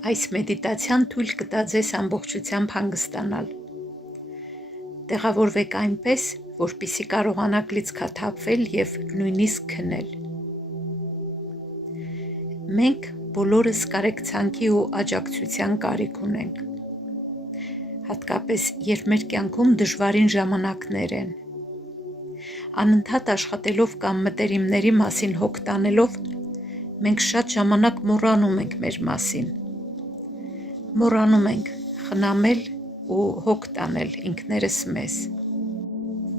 Այս մեդիտացիան թույլ կտա ձեզ ամբողջությամբ հանգստանալ։ Տեղավորվեք այնպես, որպեսզի կարողանաք լիցքաթափվել և նույնիսկ քնել։ Մենք բոլորս կարեկցանքի ու աջակցության կարիք ունենք։ Հատկապես, երբ մեր կյանքում դժվարին ժամանակներ են։ Անընդհատ աշխատելով կամ մտերիմների մասին հոգ տանելով, մենք շատ ժամանակ մոռանում ենք մեր մասին։ Մոռանում ենք խնամել ու հոգ տանել ինքներս մեզ։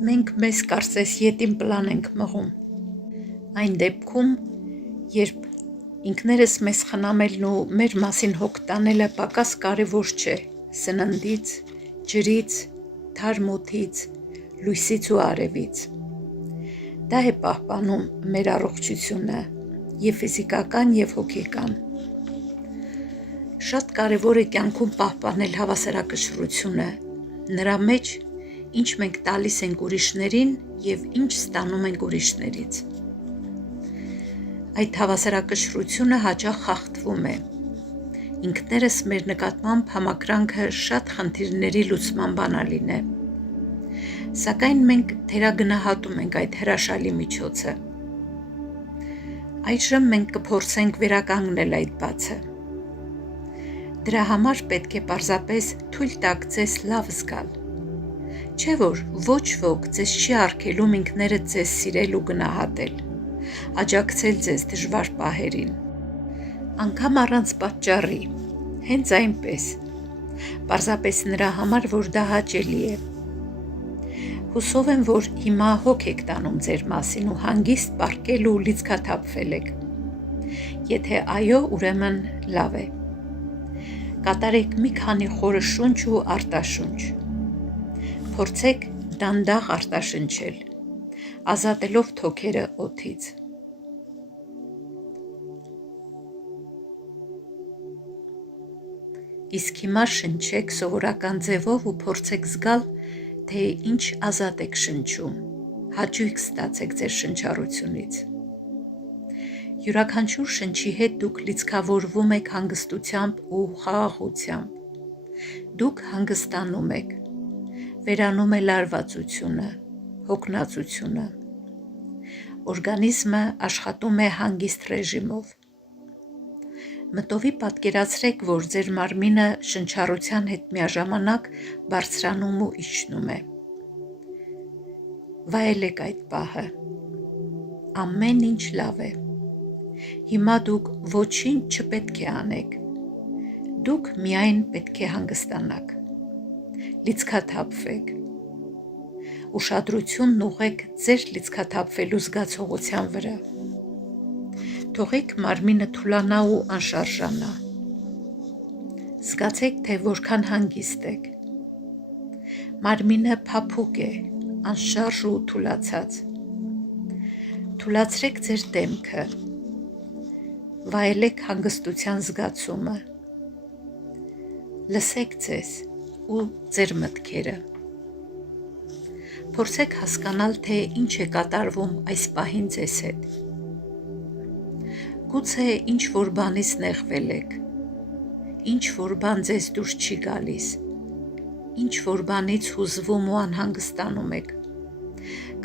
Մենք մեզ կարծես ետին պլան ենք մղում։ Այն դեպքում, երբ ինքներս մեզ խնամելն ու մեր մասին հոգ տանելը պակաս կարևոր չէ սննդից, ջրից, թարմ օդից, լույսից ու արևից։ Դա է պահպանում մեր առողջությունը և ֆիզիկական և հոգեկան։ Շատ կարևոր է կյանքում պահպանել հավասարակշռությունը, նրա մեջ, ինչ մենք տալիս ենք ուրիշներին և ինչ ստանում ենք ուրիշներից։ Այդ հավասարակշռությունը հաճախ խախտվում է։ Ինքներս մեր նկատմամբ համակրանքը շատ խնդիրների լուծման բանալին է։ Սակայն մենք թերագնահատում ենք այդ հրաշալի միջոցը։ Այժմ մենք կփորձենք վերականգնել այդ բացը։ Դրա համար պետք է պարզապես թույլ տաք ձեզ լավ զգալ։ Չէ՞ որ ոչ ոք ձեզ չի արգելում ինքներդ ձեզ սիրել ու գնահատել, աջակցել ձեզ դժվար պահերին։ Անգամ առանց պատճառի, հենց այնպես, պարզապես նրա համար, որ դա հաճելի է։ Հուսով եմ, որ հիմա հոգ եք տանում ձեր մասին ու հանգիստ պառկել ու լիցքաթափվել եք։ Եթե այո, ուրեմն լավ է։ Կատարեք մի քանի խորը շունչ ու արտաշունչ։ Փորձեք դանդաղ արտաշնչել, ազատելով թոքերը օդից։ Իսկ հիմա շնչեք սովորական ձևով ու փորձեք զգալ, թե ինչ ազատ եք շնչում, հաճույք ստացեք ձեր շնչառությունից։ Յուրաքանչյուր շնչի հետ դուք լիցքավորվում եք հանգստությամբ ու խաղաղությամբ։ Դուք հանգստանում եք, վերանում է լարվածությունը, հոգնածությունը։ Օրգանիզմը աշխատում է հանգիստ ռեժիմով։ Մտովի պատկերացրեք, որ ձեր մարմինը շնչառության հետ միաժամանակ բարձրանում ու իջնում է։ Վայելեք այդ պահը։ Ամեն ինչ լավ է։ Հիմա դուք ոչինչ չպետք է անեք։ Դուք միայն պետք է հանգստանաք։ Լիցքաթափվեք։ Ուշադրությունն ուղղեք ձեր լիցքաթափվելու զգացողության վրա։ Թողեք մարմինը թուլանա ու անշարժանա։ Զգացեք, թե որքան հանգիստ եք։ Մարմինը փափուկ է, անշարժ ու թուլացած։ Թուլացրեք ձեր դեմքը։ Վայելեք հանգստության զգացումը։ Լսեք ձեզ ու ձեր մտքերը։ Փորձեք հասկանալ, թե ինչ է կատարվում այս պահին ձեզ հետ։ Գուցե ինչ-որ բանից նեղվել եք, ինչ-որ բան ձեզ դուր չի գալիս, ինչ-որ բանից հուզվում ու անհանգստանում եք,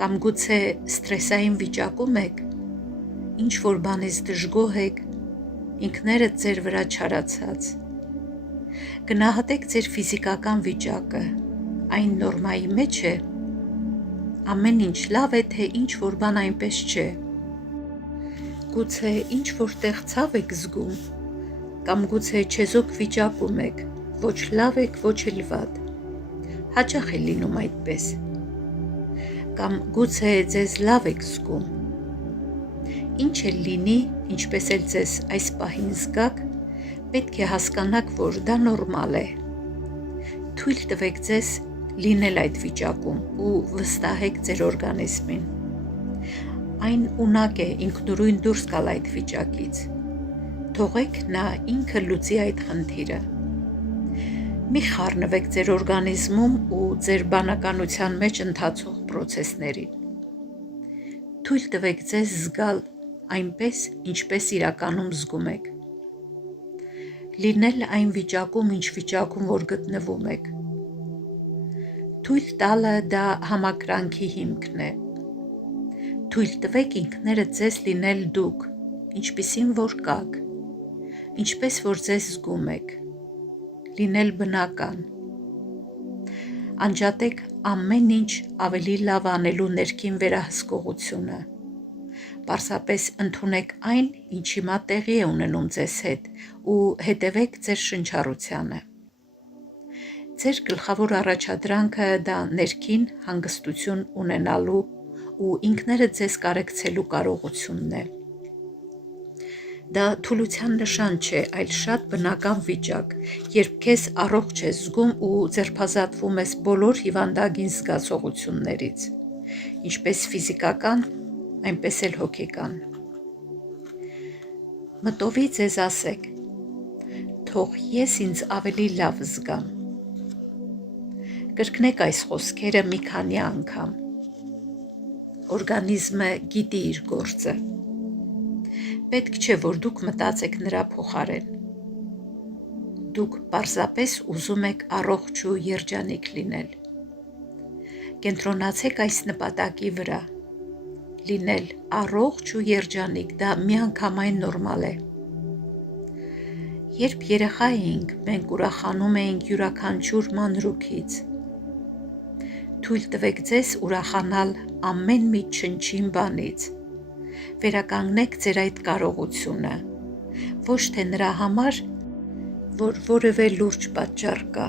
կամ գուցե սթրեսային վիճակում եք, ինչ-որ բանից դժգոհ եք, ինքներդ ձեր վրա չարացած։ Գնահատեք ձեր ֆիզիկական վիճակը, այն նորմայի մեջ է, ամեն ինչ լավ է, թե ինչ-որ բան այնպես չէ։ Գուցե ինչ-որ տեղ ցավ եք զգում, կամ գուցե չեզոք վիճակում եք, ոչ լավ եք, ոչ էլ վատ։ Հաճախ է լինում այդպես։ Կամ գուցե ձեզ լավ եք զգում։ Ինչ էլ լինի, ինչպես էլ ձեզ այս պահին զգաք, պետք է հասկանաք, որ դա նորմալ է։ Թույլ տվեք ձեզ լինել այդ վիճակում ու վստահեք ձեր օրգանիզմին։ Այն ունակ է ինքնուրույն դուրս գալ այդ վիճակից։ Թողեք նա ինքը լուծի այդ խնդիրը։ Մի խառնվեք ձեր օրգանիզմում ու ձեր բանականության մեջ ընթացող պրոցեսներին։ Թույլ տվեք ձեզ զգալ այնպես, ինչպես իրականում զգում եք։ լինել այն վիճակում, ինչ վիճակում որ գտնվում եք։ Թույլ տալը դա համակրանքի հիմքն է։ Թույլ տվեք ինքներդ ձեզ լինել դուք, ինչպիսին որ կաք, ինչպես որ ձեզ զգում եք, լինել բնական։ Անջատեք ամեն ինչ ավելի լավ անելու ներքին վերահսկողությունը։ Պարզապես ընդունեք այն, ինչ հիմա տեղի է ունենում ձեզ հետ ու հետևեք ձեր շնչառությանը։ Ձեր գլխավոր առաջադրանքը դա ներքին հանգստություն ունենալու ու ինքներդ ձեզ կարեկցելու կարողությունն է։ Դա թուլության նշան չէ, այլ շատ բնական վիճակ, երբ քեզ առողջ ես զգում ու ձերբազատվում ես բոլոր հիվանդագին զգացողություններից, ինչպես ֆիզիկական, այնպես էլ հոգեկան։ Մտովի ձեզ ասեք. թող ես ինձ ավելի լավ զգամ։ Կրկնեք այս խոսքերը մի քանի անգամ։ Օրգանիզմը գիտի իր գործը։ Պետք չէ, որ դուք մտածեք նրա փոխարեն։ Դուք պարզապես ուզում եք առողջ ու երջանիկ լինել։ Կենտրոնացեք այս նպատակի վրա։ Լինել առողջ ու երջանիկ, դա միանգամայն նորմալ է։ Երբ երեխա էինք, մենք ուրախանում էինք յուրաքանչյուր մանրուքից։ Թույլ տվեք ձեզ ուրախանալ ամեն մի չնչին բանից։ Վերականգնեք ձեր այդ կարողությունը, ոչ թե նրա համար, որ որևէ լուրջ պատճառ կա,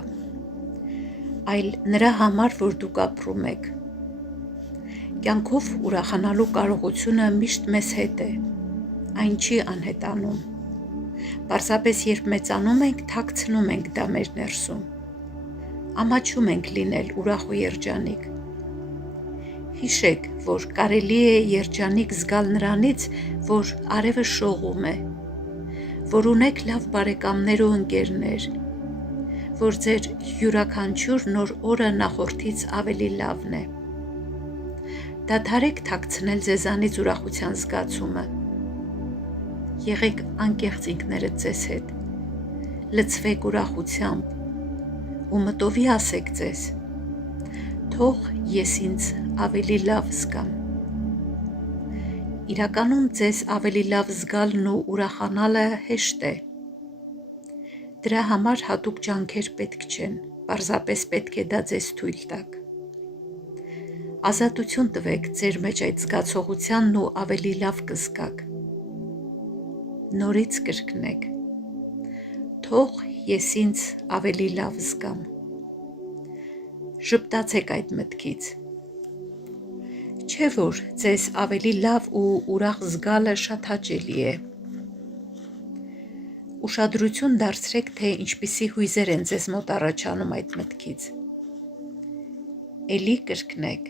այլ նրա համար, որ դուք ապրում եք։ Կյանքով ուրախանալու կարողությունը միշտ մեզ հետ է, այն չի անհետանում։ Պարզապես երբ մեծանում ենք, թաքցնում ենք դա մեր ներսում։ Ամաչում ենք լինել ուրախ ու երջանիկ։ Հիշեք, որ կարելի է երջանիկ զգալ նրանից, որ արևը շողում է, որ ունեք լավ բարեկամներ ու ընկերներ, որ ձեր յուրաքանչյուր նոր օրը նախորդից ավելի լավն է։ Դադարեք թաքցնել ձեզանից ուրախության զգացումը։ Եղեք անկեղծ ինքներդ ձեզ հետ, լցվեք ուրախությամբ ու մտովի ասեք ձեզ. թող ես ինձ ավելի լավ զգամ։ Իրականում ձեզ ավելի լավ զգալն ու ուրախանալը հեշտ է։ Դրա համար հատուկ ջանքեր պետք չեն, պարզապես պետք է դա ձեզ թույլ տաք։ Ազատություն տվեք ձեր մեջ այդ զգացողությանն ու ավելի լավ կզգաք։ Նորից կրկնեք. թող ես ինձ ավելի լավ զգամ։ Ժպտացեք այդ մտքից։ Չէ՞ որ ձեզ ավելի լավ ու ուրախ զգալը շատ հաճելի է։ Ուշադրություն դարձրեք, թե ինչպիսի հույզեր են ձեզ մոտ առաջանում այդ մտքից։ Էլի կրկնեք.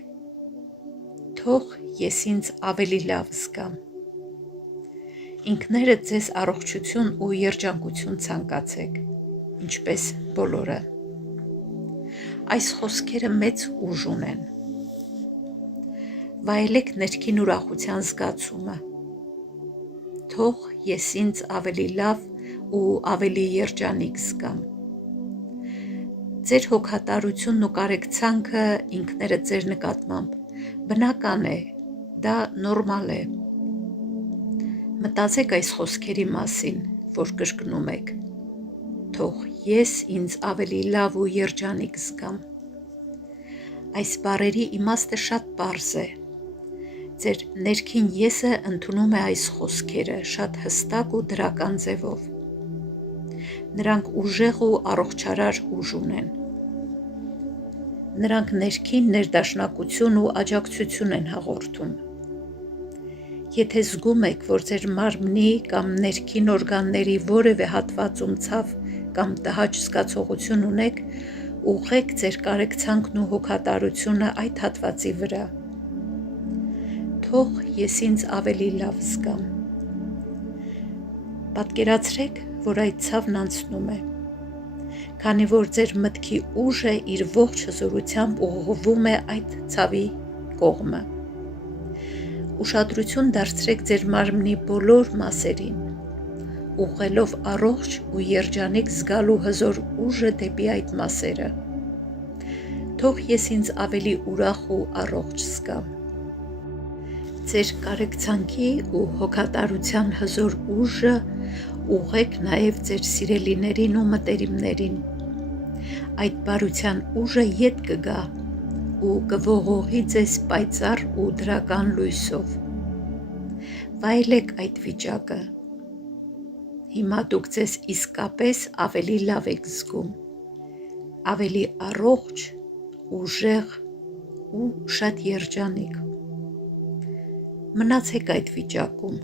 թող ես ինձ ավելի լավ զգամ։ Ինքներդ ձեզ առողջություն ու երջանկություն ցանկացեք, ինչպես բոլորը։ Այս խոսքերը մեծ ուժ ունեն։ Վայելեք ներքին ուրախության զգացումը։ Թող ես ինձ ավելի լավ ու ավելի երջանիկ զգամ։ Ձեր հոգատարությունն ու կարեկցանքը ինքներդ ձեր նկատմամբ բնական է, դա նորմալ է։ Մտածեք այս խոսքերի մասին, որ կրկնում եք։ Թող ես ինձ ավելի լավ ու երջանիկ զգամ։ Այս բառերի իմաստը շատ պարզ է։ Ձեր ներքին եսը ընդունում է այս խոսքերը շատ հստակ ու դրական ձևով։ Նրանք ուժեղ ու առողջարար ուժ ունեն։ Նրանք ներքին ներդաշնակություն ու աջակցություն են հաղորդում։ Եթե զգում եք, որ ձեր մարմնի կամ ներքին օրգանների որևէ հատվածում ցավ կամ տհաճ զգացողություն ունեք, ուղղեք ձեր կարեկցանքն ու հոգատարությունը այդ հատվածի վրա։ Թող ես ինձ ավելի լավ զգամ։ Պատկերացրեք, որ այդ ցավն անցնում է, քանի որ ձեր մտքի ուժը իր ողջ հզորությամբ ուղղվում է այդ ցավի կողմը։ Ուշադրություն դարձրեք ձեր մարմնի բոլոր մասերին ուղղելով առողջ ու երջանիկ զգալու հզոր ուժը դեպի այդ մասերը։ Թող ես ինձ ավելի ուրախ ու առողջ զգամ։ Ձեր կարեկցանքի ու հոգատարության հզոր ուժը ուղղեք նաև ձեր սիրելիներին ու մտերիմներին։ Այդ բարության ուժը ետ կգա ու կողողի ձեզ պայծառ ու դրական լույսով։ Վայելեք այդ վիճակը։ Հիմա դուք ձեզ իսկապես ավելի լավ եք զգում, ավելի առողջ, ուժեղ ու շատ երջանիկ։ Մնացեք այդ վիճակում,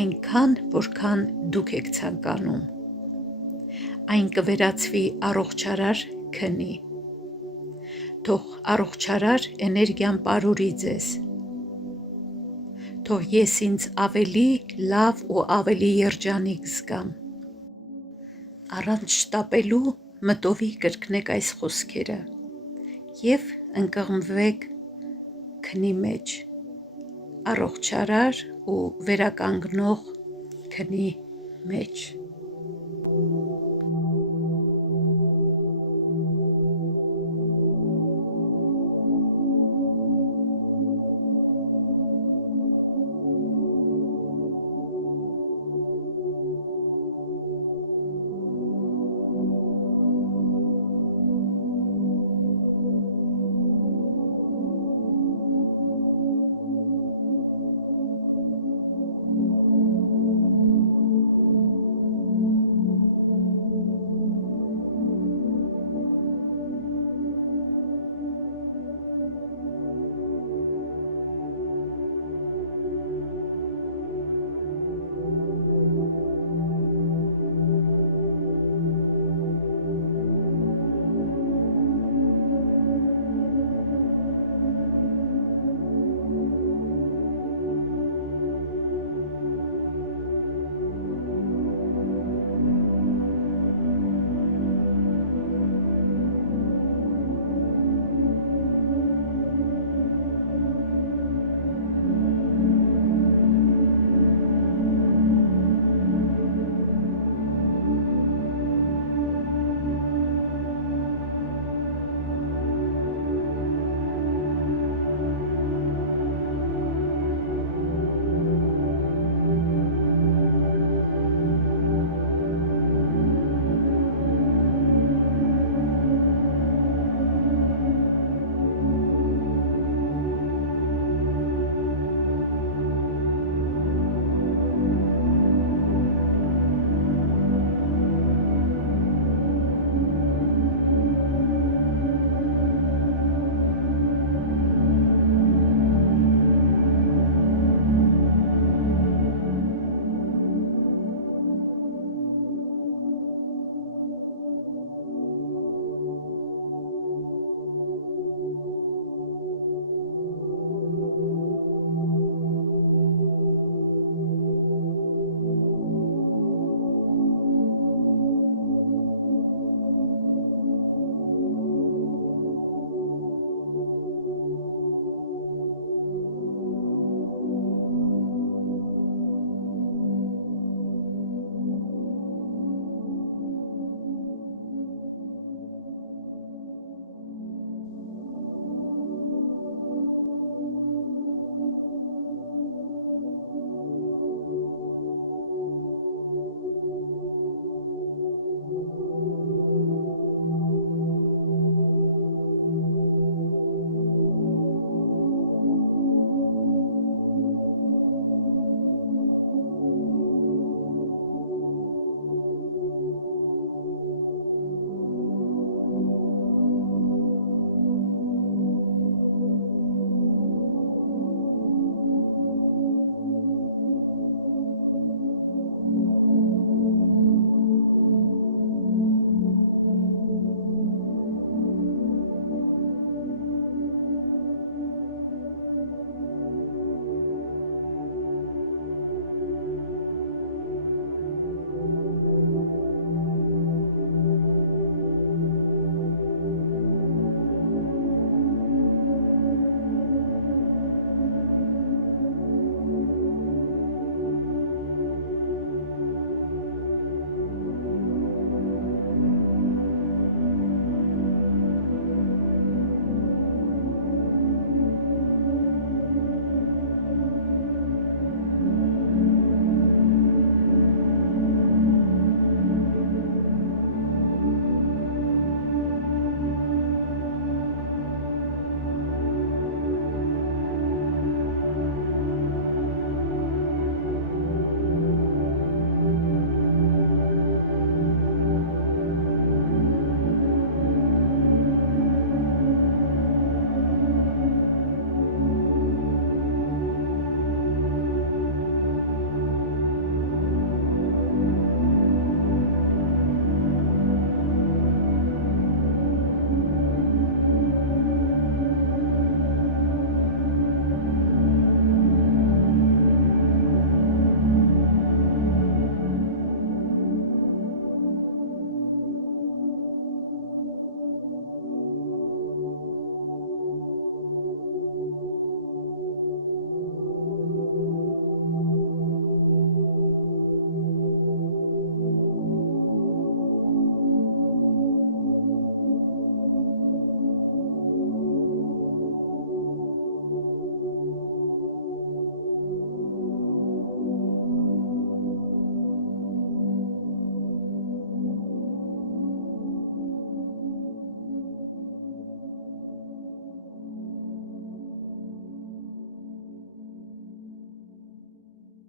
այնքան, որքան դուք եք ցանկանում։ Այն կվերածվի առողջարար քնի։ Թող առողջարար էներգիան պարուրի ձեզ։ Թող ես ինձ ավելի լավ ու ավելի երջանիկ զգամ։ Առանց շտապելու մտովի կրկնեք այս խոսքերը և ընկղմվեք քնի մեջ, առողջարար ու վերականգնող քնի մեջ։